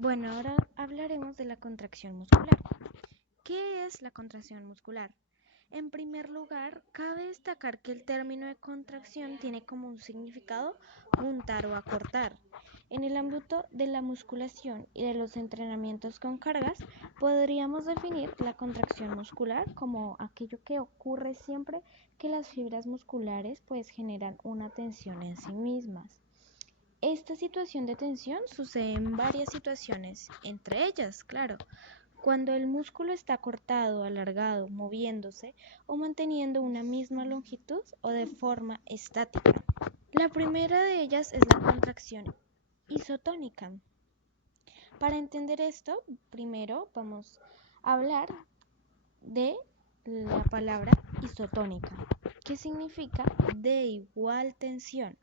Bueno, ahora hablaremos de la contracción muscular. ¿Qué es la contracción muscular? En primer lugar, cabe destacar que el término de contracción tiene como un significado juntar o acortar. En el ámbito de la musculación y de los entrenamientos con cargas, podríamos definir la contracción muscular como aquello que ocurre siempre que las fibras musculares pues generan una tensión en sí mismas. Esta situación de tensión sucede en varias situaciones, entre ellas, claro, cuando el músculo está cortado, alargado, moviéndose o manteniendo una misma longitud o de forma estática. La primera de ellas es la contracción isotónica. Para entender esto, primero vamos a hablar de la palabra isotónica, que significa de igual tensión.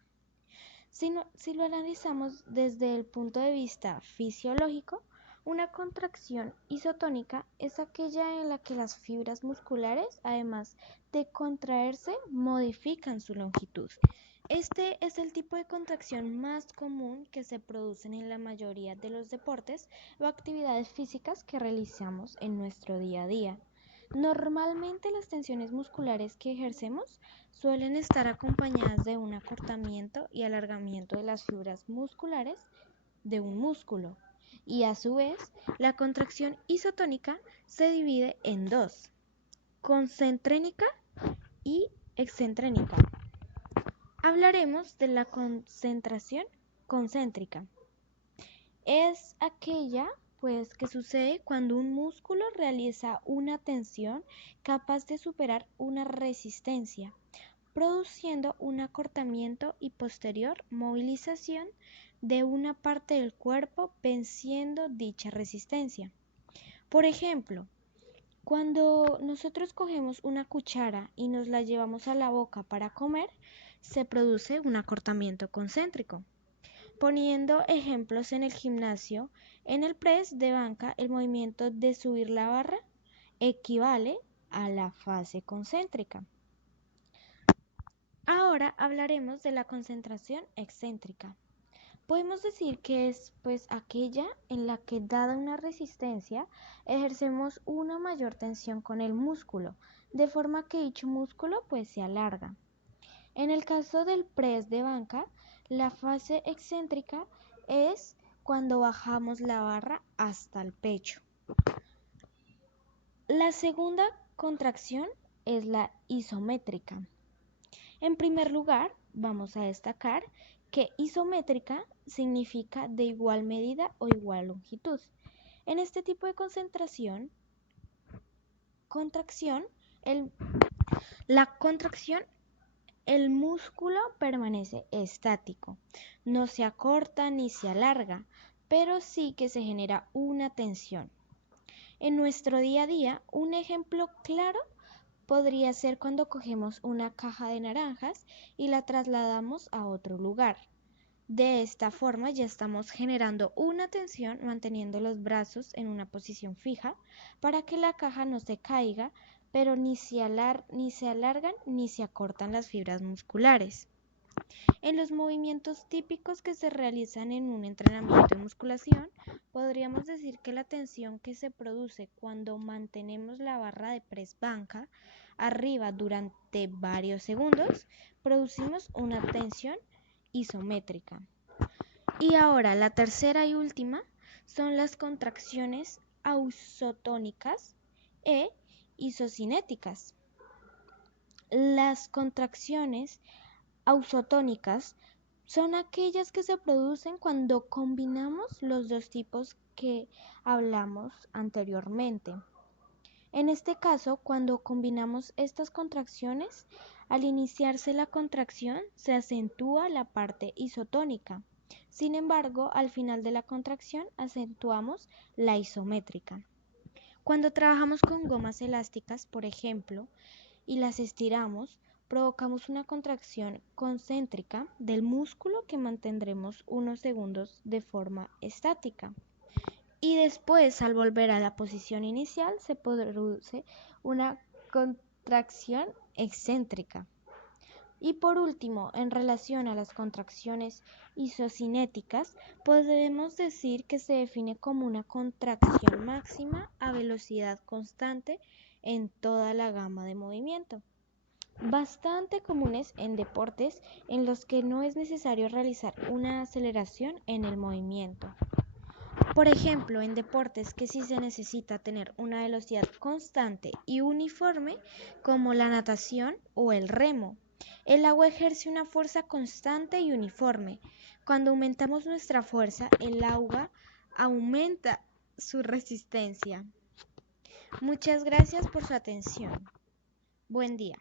Si lo analizamos desde el punto de vista fisiológico, una contracción isotónica es aquella en la que las fibras musculares, además de contraerse, modifican su longitud. Este es el tipo de contracción más común que se producen en la mayoría de los deportes o actividades físicas que realizamos en nuestro día a día. Normalmente las tensiones musculares que ejercemos suelen estar acompañadas de un acortamiento y alargamiento de las fibras musculares de un músculo. Y a su vez, la contracción isotónica se divide en dos: concentrénica y excentrénica. Hablaremos de la concentración concéntrica. Es aquella que sucede cuando un músculo realiza una tensión capaz de superar una resistencia, produciendo un acortamiento y posterior movilización de una parte del cuerpo venciendo dicha resistencia. Por ejemplo, cuando nosotros cogemos una cuchara y nos la llevamos a la boca para comer, se produce un acortamiento concéntrico. Poniendo ejemplos en el gimnasio, en el press de banca, el movimiento de subir la barra equivale a la fase concéntrica. Ahora hablaremos de la concentración excéntrica. Podemos decir que es aquella en la que, dada una resistencia, ejercemos una mayor tensión con el músculo, de forma que dicho músculo se alarga. En el caso del press de banca, la fase excéntrica es cuando bajamos la barra hasta el pecho. La segunda contracción es la isométrica. En primer lugar, vamos a destacar que isométrica significa de igual medida o igual longitud. En este tipo de la contracción, el músculo permanece estático, no se acorta ni se alarga, pero sí que se genera una tensión. En nuestro día a día, un ejemplo claro podría ser cuando cogemos una caja de naranjas y la trasladamos a otro lugar. De esta forma ya estamos generando una tensión manteniendo los brazos en una posición fija para que la caja no se caiga, pero ni se alargan ni se acortan las fibras musculares. En los movimientos típicos que se realizan en un entrenamiento de musculación, podríamos decir que la tensión que se produce cuando mantenemos la barra de press banca arriba durante varios segundos, producimos una tensión isométrica. Y ahora la tercera y última son las contracciones ausotónicas e isocinéticas. Las contracciones ausotónicas son aquellas que se producen cuando combinamos los dos tipos que hablamos anteriormente. En este caso, cuando combinamos estas contracciones, al iniciarse la contracción se acentúa la parte isotónica. Sin embargo, al final de la contracción acentuamos la isométrica. Cuando trabajamos con gomas elásticas, por ejemplo, y las estiramos, provocamos una contracción concéntrica del músculo que mantendremos unos segundos de forma estática. Y después, al volver a la posición inicial, se produce una contracción excéntrica. Y por último, en relación a las contracciones isocinéticas, podemos decir que se define como una contracción máxima a velocidad constante en toda la gama de movimiento. Bastante comunes en deportes en los que no es necesario realizar una aceleración en el movimiento. Por ejemplo, en deportes que sí se necesita tener una velocidad constante y uniforme, como la natación o el remo. El agua ejerce una fuerza constante y uniforme. Cuando aumentamos nuestra fuerza, el agua aumenta su resistencia. Muchas gracias por su atención. Buen día.